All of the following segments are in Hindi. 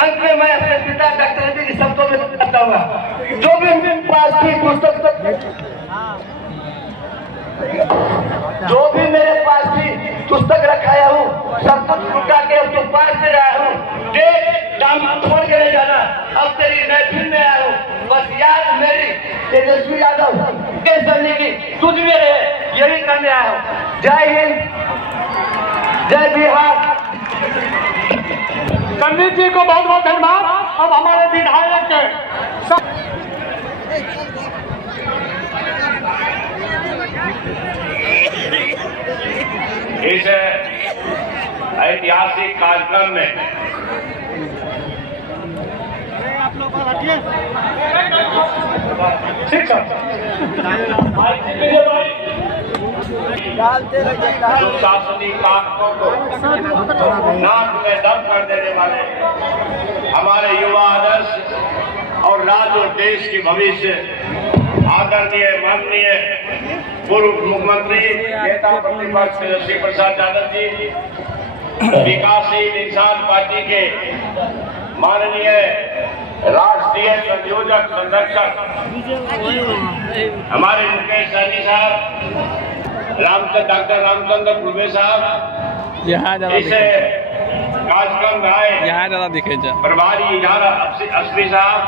अंत में मैं अपने पिता डॉक्टर जी की शब्दों में कहता हुआ, जो भी पास थी पुस्तक, जो भी मेरे पास थी पुस्तक रखाया हूँ, सब कुछ लुटा के अब तो पास में आया हूँ। देख काम छोड़ के नहीं जाना, अब तेरी महफिल में आया हूँ। बस याद मेरी तेजस्वी यादव के सनी की तुझ में रहे, यही करने आया हूँ। जय हिंद, जय बिहार। पंडित जी को बहुत बहुत धन्यवाद। अब हमारे विधायक इस ऐतिहासिक कार्यक्रम में दुशासनिक ताकतों को नाक में दम कर देने वाले हमारे युवा आदर्श और राज्य और देश की भविष्य आदरणीय माननीय पूर्व मुख्यमंत्री नेता प्रतिपक्ष तेजस्वी प्रसाद यादव जी, विकासशील इंसान पार्टी के माननीय राष्ट्रीय संयोजक संरक्षक हमारे मुकेश सहनी साहब, डॉक्टर रामचंद्र पूर्वे साहब, इसे कार्यक्रम में आए प्रभारी इजहार असली साहब,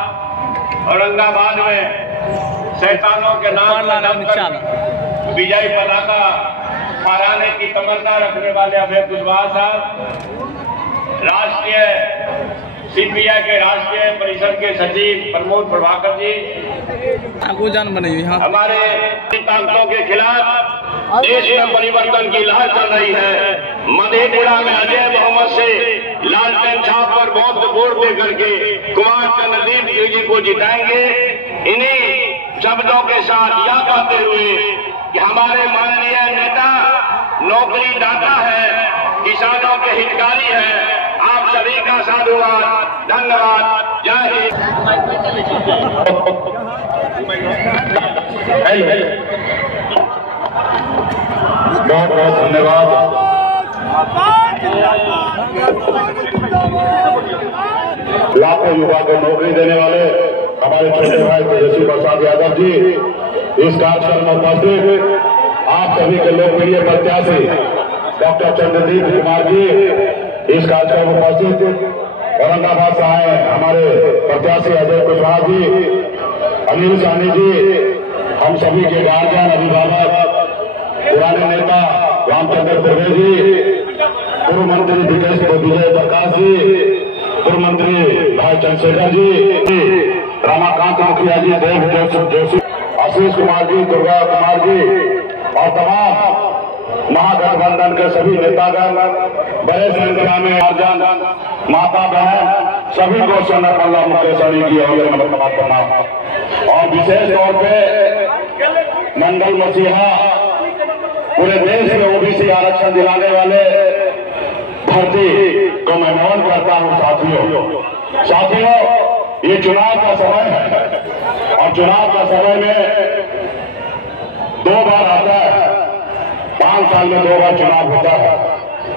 औरंगाबाद में शैतानों के नाम विजय पताका फहराने की तमन्ना रखने वाले अभय कुशवाहा साहब, राष्ट्रीय सीपीआई के राष्ट्रीय परिषद के सचिव प्रमोद प्रभाकर जी, हमारे ताकतों के खिलाफ देश में परिवर्तन की लहर चल रही है। मधेपुरा में अजय बहुमत से लालटेन छाप पर वोट दे करके कुमार चंद्रदीप जी को जिताएंगे। इन्हीं शब्दों के साथ यह कहते हुए कि हमारे माननीय नेता नौकरी दाता है, किसानों के हितकारी है, आप सभी का साधुवाद, धन्यवाद, जय हिंद। बहुत बहुत धन्यवाद। लाखों युवा को नौकरी देने वाले हमारे छोटे भाई तेजस्वी प्रसाद यादव जी इस कार्यक्रम में उपस्थित, आप सभी के लोकप्रिय प्रत्याशी डॉक्टर चंद्रदीप कुमार जी इस कार्यक्रम में उपस्थित, औरंगाबाद से आए हमारे प्रत्याशी अजय कुशवाहा जी, अनिल साहनी जी, हम सभी के गार्जियन अभिभावक, पुराने नेता रामचंद्र पूर्वे जी, पूर्व मंत्री विजय प्रकाश जी, पूर्व मंत्री भाई चंद्रशेखर जी, रमाकांत मुखिया जी, देव जोशी, आशीष कुमार जी, दुर्गा कुमार जी और तमाम महागठबंधन के सभी नेतागण, बड़े संख्या में आर्जन, माता बहन सभी को सन्नत मुकेश की प्रणाम। और विशेष तौर पे मंडल मसीहा पूरे देश में ओबीसी आरक्षण दिलाने वाले भर्ती को मैं नमन करता हूं। साथियों ये चुनाव का समय है और चुनाव का समय में 2 बार आता है, 5 साल में 2 बार चुनाव होता है।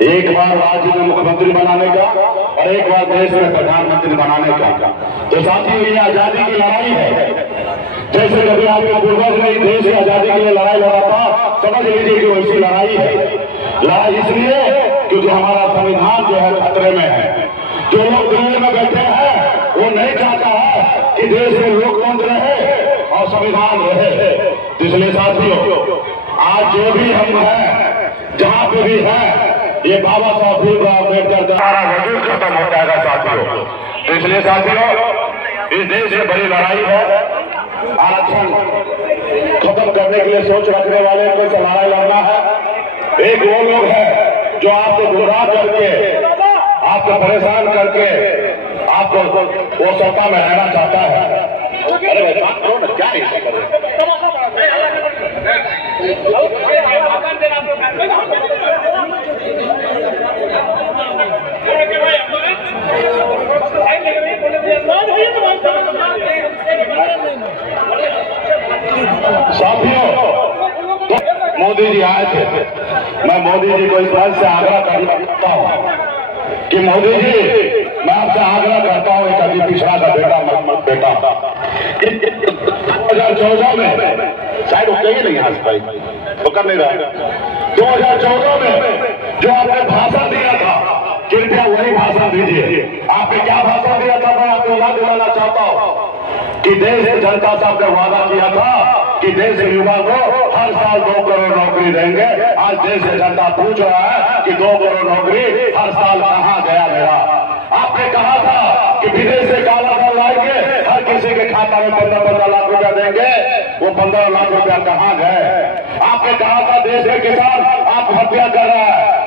एक बार राज्य में मुख्यमंत्री बनाने का और एक बार देश में प्रधानमंत्री बनाने का। तो साथियों ये आजादी की लड़ाई है। जैसे कभी आपके पूर्वज ने देश की आजादी के लिए लड़ाई लड़ा था, समझ लीजिए कि वैसी लड़ाई है। लड़ाई इसलिए क्योंकि हमारा संविधान जो है खतरे में है। जो लोग दिल्ली में बैठे हैं वो नहीं चाहता है कि देश में लोकतंत्र रहे और संविधान रहे। इसलिए साथियों आज जो भी हम हैं, जहां पे भी हैं, ये बाबा साहब भीमराव अम्बेडकर द्वारा वजूद खत्म हो जाएगा साथियों। इसलिए साथियों इस देश में बड़ी लड़ाई है। आरक्षण खत्म करने के लिए सोच रखने वाले को लड़ाई लड़ना है। एक वो लोग हैं जो आपको गुमराह करके, आपको परेशान करके, आपको वो सत्ता में रहना चाहता है। अरे भाई बात करो ना, क्या ऐसा करो। साथियों मोदी जी आए थे, मैं मोदी जी को इस बात से आग्रह करता हूं कि मोदी जी मैं आपसे आग्रह करता 2014 में शायद हो गई नहीं आज भाई तो कर नहीं रहा। 2014 में जो आपने भाषण दिया था, कृपया वही भाषण दीजिए। आपने क्या भाषण दिया था मैं आपको याद दिलाना चाहता हूँ कि देश की जनता से आपने वादा किया था कि देश के युवा को हर साल 2 करोड़ नौकरी देंगे। आज देश की जनता पूछ रहा है कि 2 करोड़ नौकरी हर साल कहाँ गया मेरा। आपने कहा था कि विदेश से काला धन लाएंगे, हर किसी के खाता में 15-15 लाख रुपया देंगे, वो 15 लाख रुपया कहाँ गए। आपने कहा था देश के किसान आत्महत्या कर रहा है,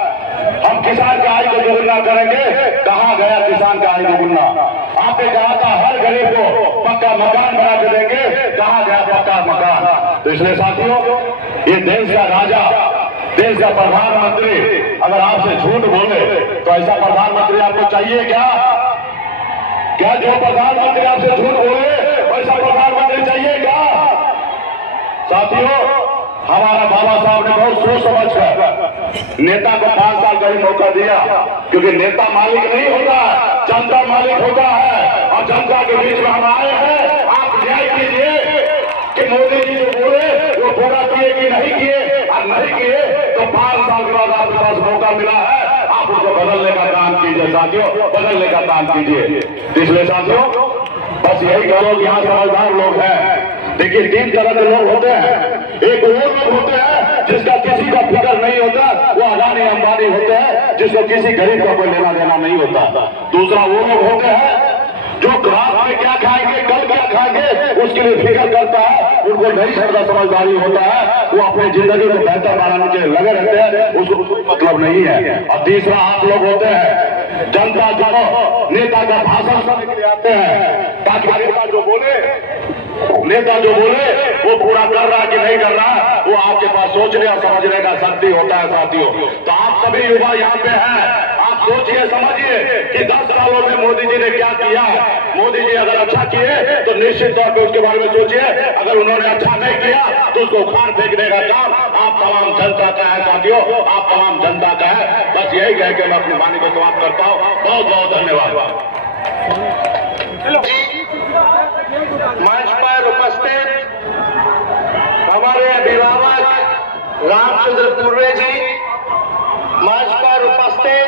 हम किसान का आय को दोगुना करेंगे, कहाँ गया किसान का आय दोगुना। आपने कहा था हर गरीब को पक्का मकान बना के देंगे, कहाँ गया पक्का मकान। तो इसलिए साथियों, ये देश का राजा, देश का प्रधानमंत्री अगर आपसे झूठ बोले तो ऐसा प्रधानमंत्री आपको चाहिए क्या? क्या जो प्रधानमंत्री आपसे झूठ बोले वैसा प्रधानमंत्री चाहिए क्या? साथियों, हमारा बाबा साहब ने बहुत सोच समझ कर नेता को 5 साल का ही मौका दिया, क्योंकि नेता मालिक नहीं होता, जनता मालिक होता है। और जनता के बीच में हम आए हैं, आप न्याय कीजिए कि मोदी जी जो बोले वो पूरा किए कि नहीं किए। और नहीं किए तो 5 साल के बाद आपके पास मौका मिला है, आप उसको बदलने का काम कीजिए साथियों, बदलने का काम कीजिए। इसलिए साथियों, बस यही करो कि यहाँ समझदार लोग हैं। देखिए 3 तरह के लोग होते हैं। एक वो लोग होते हैं जिसका किसी का फिक्र नहीं होता, वो अडानी अंबानी होते हैं, जिसको किसी गरीब का कोई लेना देना नहीं होता। दूसरा वो लोग होते हैं जो रात में क्या खाएंगे, कल क्या खाएंगे, उसके लिए फिक्र करता है, उनको नहीं समझा समझदारी होता है, वो अपनी जिंदगी को बेहतर बनाने के लिए लगे रहते हैं, उसको कोई मतलब नहीं है। और तीसरा आप लोग होते हैं जनता जो नेता का भाषण सुनने के लिए आते हैं, ताकि नेता जो बोले वो पूरा कर रहा है कि नहीं कर रहा, वो आपके पास सोचने और समझने का शक्ति होता है साथियों। तो आप सभी युवा यहाँ पे हैं, आप सोचिए समझिए कि 10 सालों में मोदी जी ने क्या किया। मोदी जी अगर अच्छा किए तो निश्चित तौर पे उसके बारे में सोचिए, अगर उन्होंने अच्छा नहीं किया तो उसको उखाड़ फेंकने का काम आप तमाम जनता का है साथियों, आप तमाम जनता का है। बस यही कह के मैं अपनी वाणी को समाप्त करता हूँ। बहुत बहुत धन्यवाद। मंच पर उपस्थित हमारे अभिभावक रामचंद्र पूर्वे जी, मंच पर उपस्थित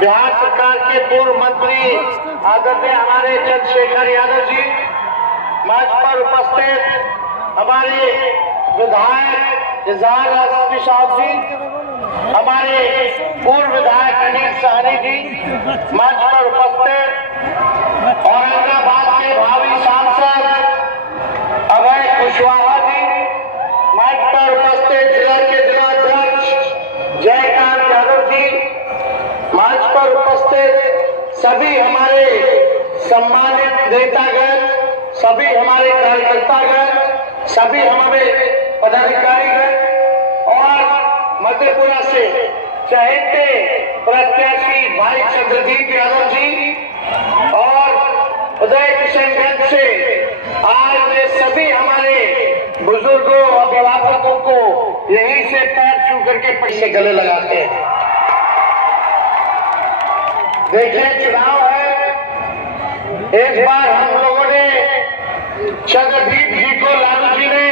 बिहार सरकार के पूर्व मंत्री आदरणीय हमारे चंद्रशेखर यादव जी, मंच पर उपस्थित हमारे विधायक इजहार आजमी साहब जी, हमारे पूर्व विधायक अनिल सहनी जी, मंच पर उपस्थित औरंगाबाद के भावी सांसद अभय कुशवाहा जी, मंच पर उपस्थित जिला के जिलाध्यक्ष जयकांत यादव जी, मंच पर उपस्थित सभी हमारे सम्मानित नेतागण, सभी हमारे कार्यकर्तागण, सभी हमारे पदाधिकारीगण और मधेपुरा से चहेते प्रत्याशी भाई चंद्रदीप यादव जी और उदय किशनगंज से आज वे सभी हमारे बुजुर्गों और अभिभावकों को यहीं से पैर छू करके पैसे गले लगाते हैं। देखिए चुनाव है, इस बार हम लोगों ने चंद्रदीप जी को लालू जी ने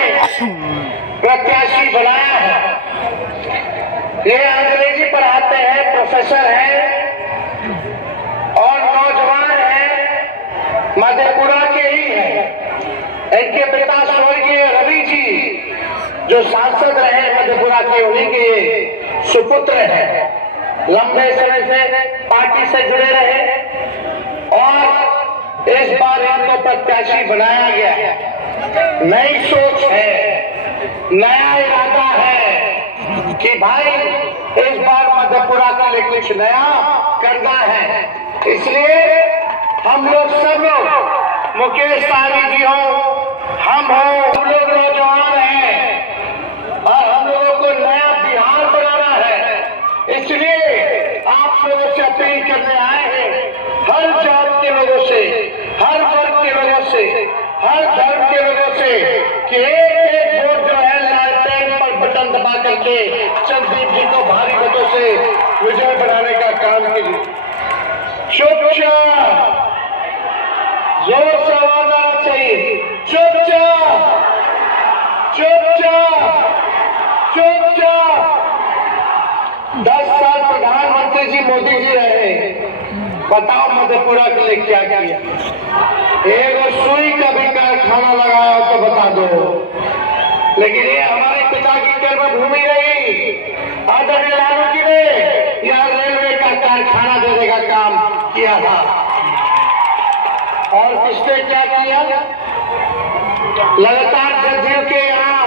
प्रत्याशी बनाया है। ये अंग्रेजी पढ़ाते हैं, प्रोफेसर हैं और नौजवान हैं, मधेपुरा के ही हैं। इनके पिता स्वर्गीय रवि जी जो सांसद रहे मधेपुरा के, उन्हीं के सुपुत्र हैं। लंबे समय से पार्टी से जुड़े रहे और इस बार इनको प्रत्याशी बनाया गया। नई सोच है, नया इरादा है कि भाई इस बार मधेपुरा के लिए कुछ नया करना है। इसलिए हम लोग सब लोग, मुकेश सहनी जी हो, हम लोग नौजवान हैं और हम लोगों को नया बिहार बनाना है। इसलिए आप लोगों से अपील करने आए हैं, हर जात के लोगों से, हर वर्ग के लोगों से, हर धर्म के लोगों से कि एक वोट जो है लालटेन पर बटन दबा करके चंद्रदीप जी को भारी मतों से विजय बनाने का काम कीजिए। चुपचाप जोर से आवाज बताओ मधेपुरा के लिए क्या किया? एक सुई का भी कारखाना लगाया तो बता दो। लेकिन ये हमारे पिता की कर्मभूमि रही, आदरणीय लालू जी ने यहाँ रेलवे का कारखाना देने का काम किया था। और किसने क्या किया? लगातार जदयू के यहाँ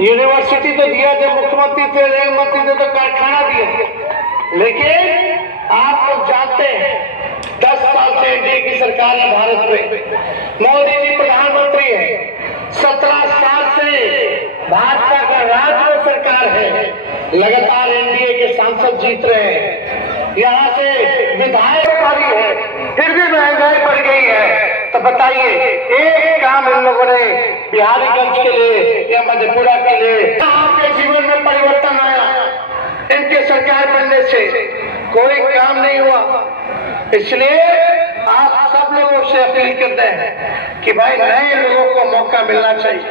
यूनिवर्सिटी तो दिया, जब मुख्यमंत्री थे, रेल मंत्री थे तो कारखाना दिया। लेकिन आप लोग जानते हैं 10 साल से एनडीए की सरकार है भारत में, मोदी जी प्रधानमंत्री है, 17 साल से भाजपा का राज में सरकार है, लगातार एनडीए के सांसद जीत रहे हैं, यहाँ से विधायक आ रही है, फिर भी महंगाई बढ़ गई है। तो बताइए एक काम इन लोगों ने बिहारीगंज के लिए या मधेपुरा के लिए आपके जीवन में परिवर्तन आया? इनके सरकार बनने से कोई काम नहीं हुआ। इसलिए आप सब लोगों से अपील करते हैं कि भाई नए लोगों को मौका मिलना चाहिए।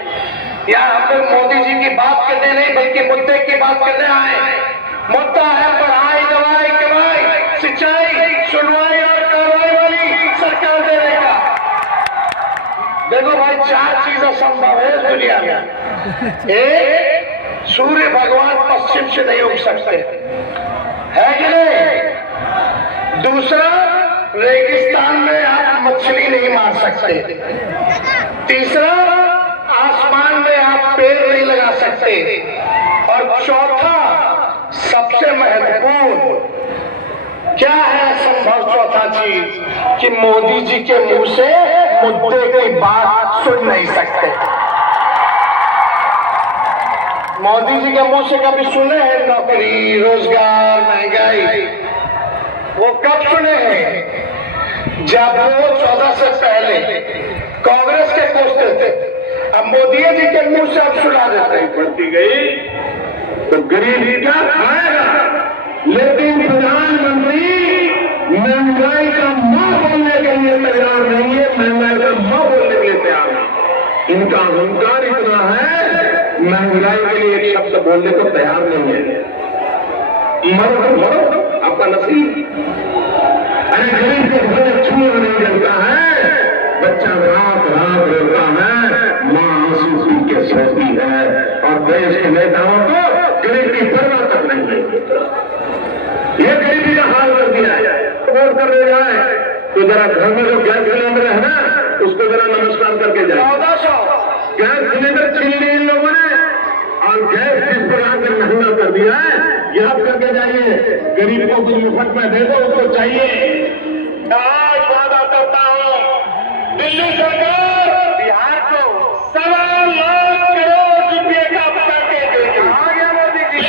या हम लोग मोदी जी की बात करने नहीं बल्कि मुद्दे की बात करने आए। मुद्दा है पढ़ाई, दवाई, कमाई, सिंचाई, सुनवाई और कार्रवाई वाली सरकार देने का। देखो भाई 4 चीजें संभव है इस दुनिया में। एक, सूर्य भगवान पश्चिम से नहीं उग सकते, है कि नहीं? दूसरा, रेगिस्तान में आप मछली नहीं मार सकते। तीसरा, आसमान में आप पेड़ नहीं लगा सकते। और चौथा, सबसे महत्वपूर्ण क्या है संभव चौथा चीज, कि मोदी जी के मुंह से मुद्दे की बात सुन नहीं सकते। मोदी जी के मुंह से कभी सुने हैं नौकरी, रोजगार, महंगाई? वो कब सुने हैं? जब वो 14 से पहले कांग्रेस के पूछते थे। अब मोदी जी के मुंह से अब सुना देते हैं। बढ़ती गई तो गरीबी क्या खाएगा? लेकिन प्रधानमंत्री महंगाई का मां बोलने के लिए तैयार नहीं है, महंगाई का मां बोलने के लिए तैयार नहीं। इनका अहंकार इतना है, महंगाई के लिए एक शब्द बोलने को तैयार नहीं है। मरो मरो आपका नसीब। अरे गरीब के घर में छूना नहीं जलता है, बच्चा रात रात रोता है, मां आंसू पी के सोती है, और देश के नेताओं को गरीब की परवाह तक नहीं है। ये गरीबी का हाल कर दिया है। वोट करने जाए तो जरा घर में जो गैस सिलेंडर है ना, उसको जरा नमस्कार करके जाए। 1400 गैस सिलेंडर छीन लिए इन लोगों ने, और गैस जिस प्रकार से महंगा कर दिया है, याद करके जाइए। गरीबों को मुफ्त में दे दो, उसको चाहिए। आज वादा करता हूं, दिल्ली सरकार बिहार को 1.25 लाख करोड़ रुपये का पैकेज देगी। आ गया मोदी जी।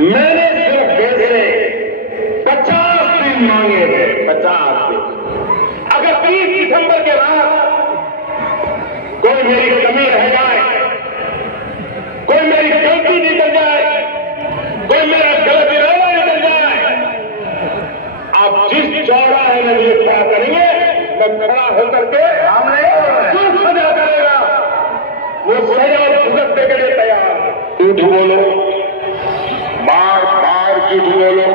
मैंने सिर्फ पैसे 50 दिन मांगे थे, 50 दिन। अगर 30 दिसंबर के बाद कोई मेरी कमी रह जाए, कोई मेरी गलती निकल जाए, कोई मेरा गलत इरादा निकल जाए, आप जिस चौराहे में ये क्या करेंगे, मैं खड़ा होकर के जो सजा करेगा वो सजा भुगतने के लिए तैयार। झूठ बोलो, बार बार झूठ बोलो,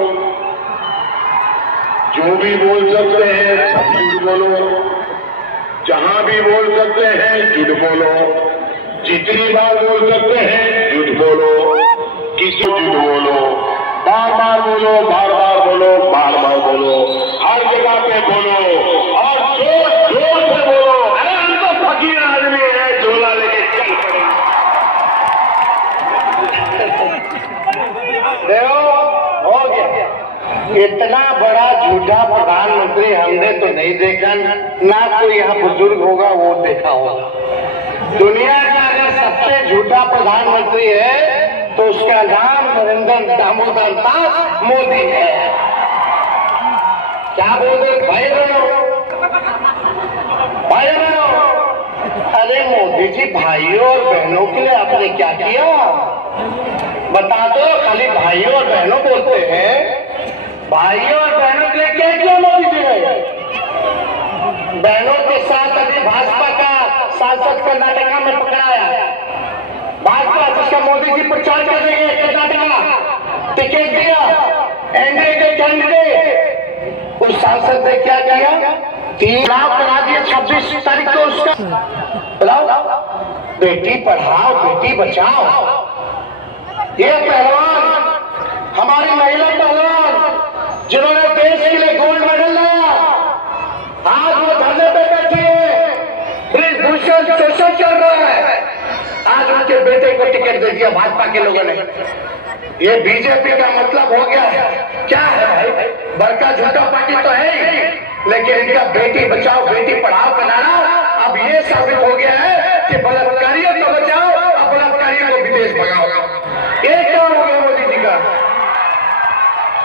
जो भी बोल सकते हैं सब झूठ बोलो, जहां भी बोल सकते हैं झूठ बोलो, जितनी बार बोल सकते हैं झूठ बोलो, किसी झूठ बोलो, बार बार बोलो, बार बार बोलो, बार बार बोलो, हर जगह पे बोलो, और जोर जोर से बोलो। अरे हम तो फकीर आदमी है, झोला लेके चल पड़े। देखो हो गया, इतना बड़ा झूठा प्रधानमंत्री हमने तो नहीं देखा, ना कोई यहाँ बुजुर्ग होगा वो देखा होगा। दुनिया का अगर सबसे झूठा प्रधानमंत्री है तो उसका नाम नरेंद्र दामोदर दास मोदी है। क्या बोलते भाई बहनों? अरे मोदी जी, भाइयों और बहनों के लिए आपने क्या किया बता दो। खाली भाइयों और बहनों बोलते हैं, भाइयों और बहनों के लिए क्या किया मोदी जी ने? बहनों के साथ अभी भाजपा का सांसद कर्नाटका में पकड़ाया, भाजपा जिसका मोदी जी प्रचार कर रहे हैं, कर्नाटका टिकट दिया एनडीए के कैंडिडेट, उस सांसद ने क्या किया? 3 लाख करा दिया 26 तारीख को उसका। बेटी पढ़ाओ बेटी बचाओ। ये पहलवान, हमारी महिला पहलवान जिन्होंने देश के लिए गोल्ड मेडल लाया, आज वो धरने पे बैठी है, ब्रिजभूषण शोषण चल रहा है, आज उनके बेटे को टिकट दे दिया भाजपा के लोगों ने। ये बीजेपी का मतलब हो गया है क्या है भाई? बड़का झूठा पार्टी तो है ही, लेकिन इनका बेटी बचाओ बेटी पढ़ाओ का नारा अब ये साबित हो गया है कि बलात्कारियों को बचाओ और बलात्कारियों को विदेश भगाओ। ये काम हो गया मोदी जी का।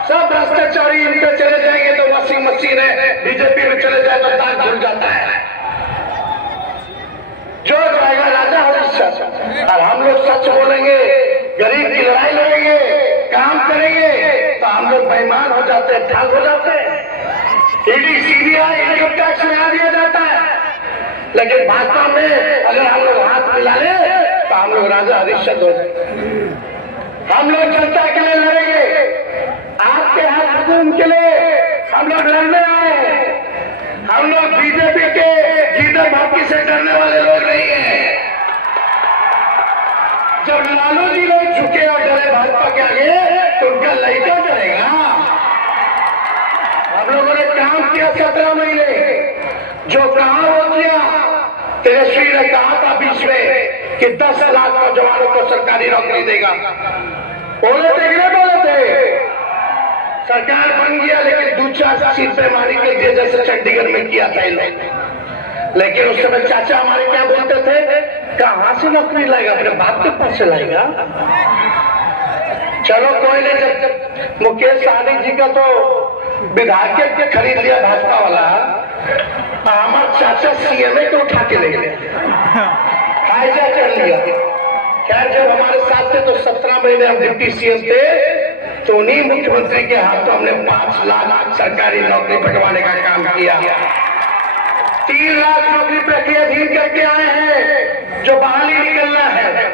सब भ्रष्टाचारी इन पे चले जाएंगे तो वॉशिंग मशीन है, बीजेपी में चले जाए तो दाग धुल जाता है। जो जाएगा राजा हरिश्चंद्र। और हम लोग सच बोलेंगे, गरीब की लड़ाई लड़ेंगे, काम करेंगे तो हम लोग बेईमान हो जाते हैं, ठाल हो जाते हैं। ईडी सीबीआई इनकम टैक्स में आ दिया जाता है, लेकिन भाजपा में अगर हम लोग हाथ मिला ले तो हम लोग राजा हरिश्चंद्र हो जाएंगे। हम लोग जनता के लिए लड़ेंगे, आपके हाथ उनके लिए हम लोग लड़ने आए। हम लोग बीजेपी के गीदड़ भाभी से डरने वाले लोग नहीं हैं। जब लालू जी लोग झुके और डरे भाजपा के आगे तो उनका लड़का डरेगा। हम लोगों ने काम किया 17 महीने, जो कहा वो किया। तेजस्वी ने कहा था बीच में कि 10 लाख नौजवानों को सरकारी नौकरी देगा, बोले थे कि नहीं बोले थे? सरकार बन गया, लेकिन 2-4 सीट पे मारी गई जैसे चंडीगढ़ में किया था इन लोग। लेकिन उस समय चाचा हमारे क्या बोलते थे? कहां से नौकरी लाएगा? अपने बाप के पास से लाएगा। चलो कोई नहीं, जब मुकेश सहनी जी का तो विधायक के खरीद लिया भाजपा वाला, हमारा चाचा सीएमए को उठा के ले गया, हाईजैक कर लिया। खैर जब हमारे साथ थे तो 17 महीने हम डिप्टी सीएम थे, तो उन्हीं मुख्यमंत्री के हाथों हमने 5 लाख सरकारी नौकरी बंटवाने का काम किया। 3 लाख नौकरी प्रक्रिया अधीन करके आए हैं, जो बहाली निकलना है।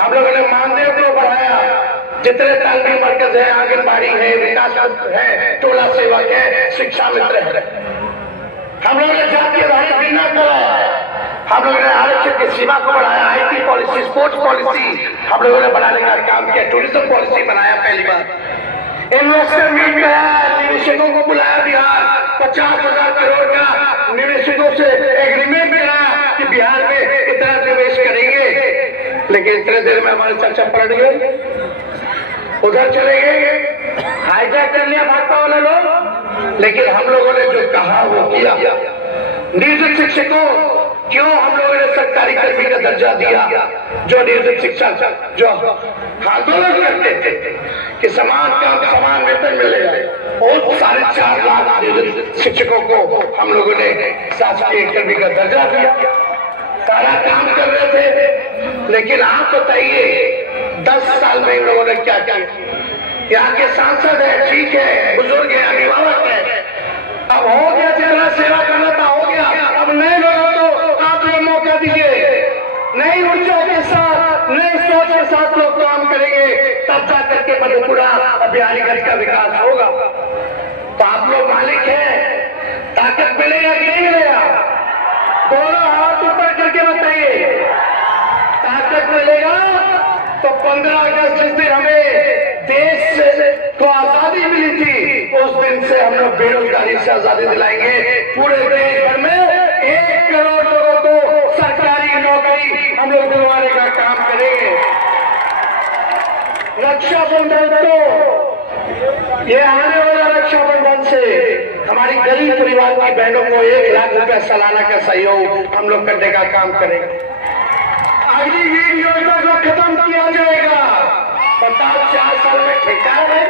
हम लोगों ने मानदेय को बढ़ाया, जितने तालीमी मरकज है, आंगनबाड़ी है, विकास है, टोला सेवक है, शिक्षा मित्र है। हम लोगों ने जाति आधारित बीमा कराया, हम लोगों ने आरक्षण की सीमा को बढ़ाया, आईटी पॉलिसी, स्पोर्ट्स पॉलिसी हम लोगों ने बनाने का काम किया, टूरिज्म पॉलिसी बनाया पहली बार। इन्वेस्टर मीट कराया, निवेशकों को बुलाया बिहार, 50,000 करोड़ का निवेशकों से एग्रीमेंट कराया कि बिहार में इतना निवेश करेंगे। लेकिन इतने देर में हमारे चर्चा पलट गई, उधर चले गए, हाईजैक कर लिया भाजपा वाले लोग। लेकिन हम लोगों ने जो कहा वो किया। नियोजित शिक्षकों क्यों हम लोगों ने सरकारी कर्मी का दर्जा दिया? जो नियोजित शिक्षक जो आंदोलन करते थे कि समान काम समान वेतन मिलेगा, और 4.5 लाख नियोजित शिक्षकों को हम लोगों ने शासकीय कर्मी का दर्जा दिया, सारा काम कर रहे थे। लेकिन आप बताइए 10 साल में इन लोगों ने क्या किया? यहाँ के सांसद है, ठीक है, बुजुर्ग है, अभिभावक है, अब हो गया जितना सेवा करना था हो गया। अब नए लोगों को आप लोग मौका दीजिए, नई ऊर्जा के साथ, नई सोच के साथ लोग काम करेंगे, तब जा करके मधेपुरा और बिहारीगंज का विकास होगा। तो आप लोग मालिक हैं, ताकत मिलेगा कि नहीं मिलेगा? दोनों हाथ ऊपर करके बताइए, ताकत मिलेगा तो 15 अगस्त जिस दिन हमें देश को आजादी मिली थी, उस दिन से हम लोग बेरोजगारी से आजादी दिलाएंगे। पूरे देश भर में 1 करोड़ लोगों को सरकारी नौकरी हम लोग दिलवाने का काम करेंगे। रक्षाबंधन तो ये आने वाला रक्षाबंधन से हमारी गरीब परिवार की बहनों को 1 लाख रुपया सालाना का सहयोग हम लोग करने का काम करेंगे। अगली वीडियो को खत्म किया जाएगा। बताओ 4 साल में ठेका है,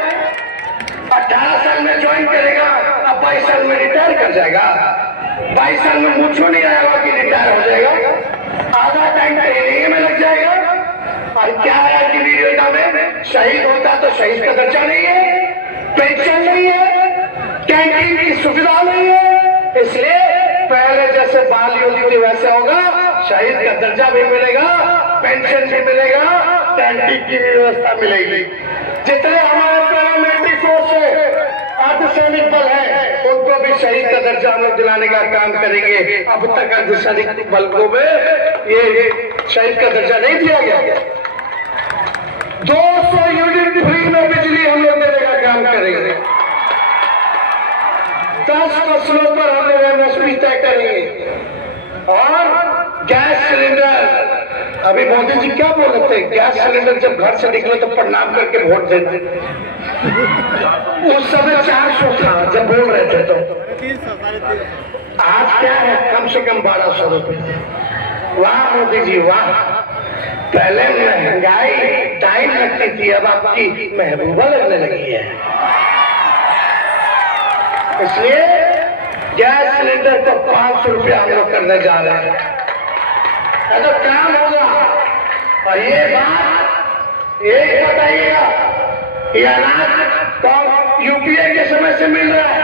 18 साल में ज्वाइन करेगा, अब 22 साल में रिटायर कर जाएगा। 22 साल में मुझको नहीं आएगा कि रिटायर हो जाएगा, आधा टाइम ट्रेनिंग में लग जाएगा। और क्या है कि वीडियो में शहीद होता तो शहीद का दर्जा नहीं है, पेंशन नहीं है, कैंटीन की सुविधा नहीं है। इसलिए पहले जैसे बाल योगी थी वैसे होगा, शहीद का दर्जा भी मिलेगा, पेंशन भी मिलेगा, कैंटीन की व्यवस्था मिलेगी। जितने हमारे पैरामिलिट्री फोर्स है, अर्धसैनिक बल है, उनको भी शहीद का दर्जा हम दिलाने का काम करेंगे। अब तक अर्धसैनिक बल को भी ये शहीद का दर्जा नहीं दिया गया। 200 यूनिट फ्री में बिजली हम लोग देने का काम करेंगे। 10 फसलों पर हम लोग एमएसपी तय करेंगे। और गैस सिलेंडर, अभी मोदी जी क्या बोल रहे थे, गैस सिलेंडर जब घर से निकले तो प्रणाम करके वोट देते। उस समय 400 था जब बोल रहे थे, तो आज क्या है, कम से कम 1200 रुपये। वाह मोदी जी वाह, पहले महंगाई टाइम लगती थी, अब आपकी महबूबा लगने लगी है। इसलिए गैस सिलेंडर को 500 रुपया हम लोग करने जा रहे हैं, तो काम होगा। और ये बात एक बताइएगा, ये अनाज तो यूपीए के समय से मिल रहा है,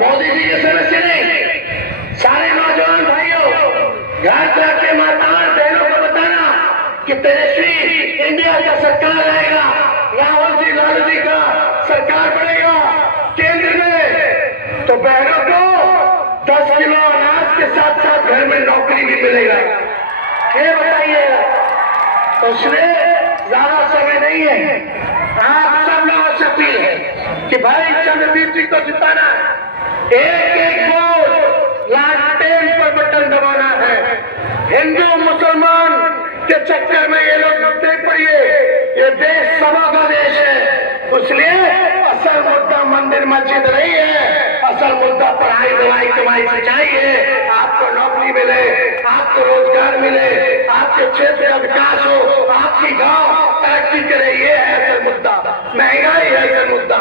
मोदी जी के समय से नहीं। सारे नौजवान भाइयों, घर जाके माताओं बहनों को बताना कि तेजस्वी इंडिया का सरकार आएगा, राहुल जी लालू जी का सरकार बनेगा केंद्र में, तो बहनों को 10 किलो अनाज के साथ साथ घर में नौकरी भी मिलेगा। ये बताइएगा। तो इसलिए ज्यादा समय नहीं है, आप सब लोगों से अपील है कि भाई चंद्रवीर जी को जिताना है। एक वोट लालटेन पर बटन दबाना है। हिंदू मुसलमान के चक्कर में ये लोग देख पाइए, ये देश सभा का देश है। इसलिए असल मुद्दा मंदिर मस्जिद नहीं है, असल मुद्दा पढ़ाई दवाई कमाई सिंचाई है। आपको नौकरी मिले, आपको रोजगार मिले, आपके क्षेत्र का विकास हो, आपकी गांव तरक्की करे, ये है असल मुद्दा। महंगाई है असल मुद्दा।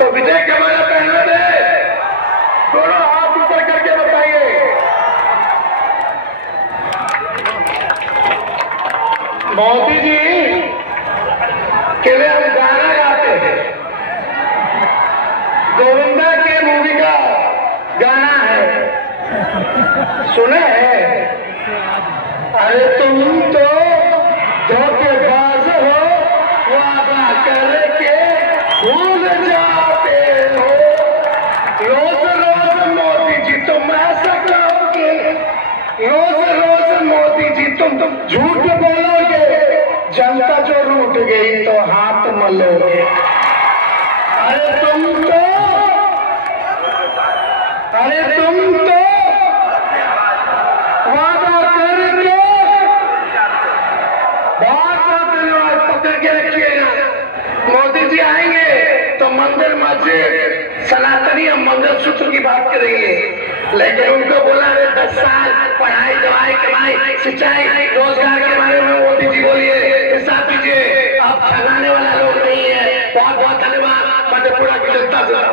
तो विजय का माला पहना दे, दोनों हाथ ऊपर करके बताइए। मोदी जी के लिए हम गाना गाते हैं, गोविंदा के मूवी का गाना है, सुने हैं? अरे तुम तो धोखेबाज हो, वादा करके भूल जाते हो। रोज रोज मोदी जी तुम ऐसा करोगे, रोज रोज मोदी जी तुम झूठ बोलोगे, जनता जो रूठ गई तो हाथ मलोगे। अरे तुम तो वादा करके बहुत धन्यवाद, पकड़ के रखिएगा। मोदी जी आएंगे तो मंदिर मस्जिद सनातनी हम मंगलसूत्र की बात करेंगे, लेकिन उनको बोला है 10 साल पढ़ाई दवाई कमाई सिंचाई रोजगार के बारे में मोदी जी बोलिए, हिसाब कीजिए। आप ठगाने वाला लोग नहीं है। बहुत बहुत धन्यवाद मधेपुरा की जनता से।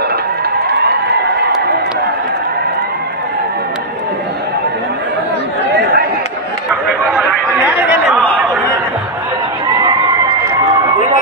Ini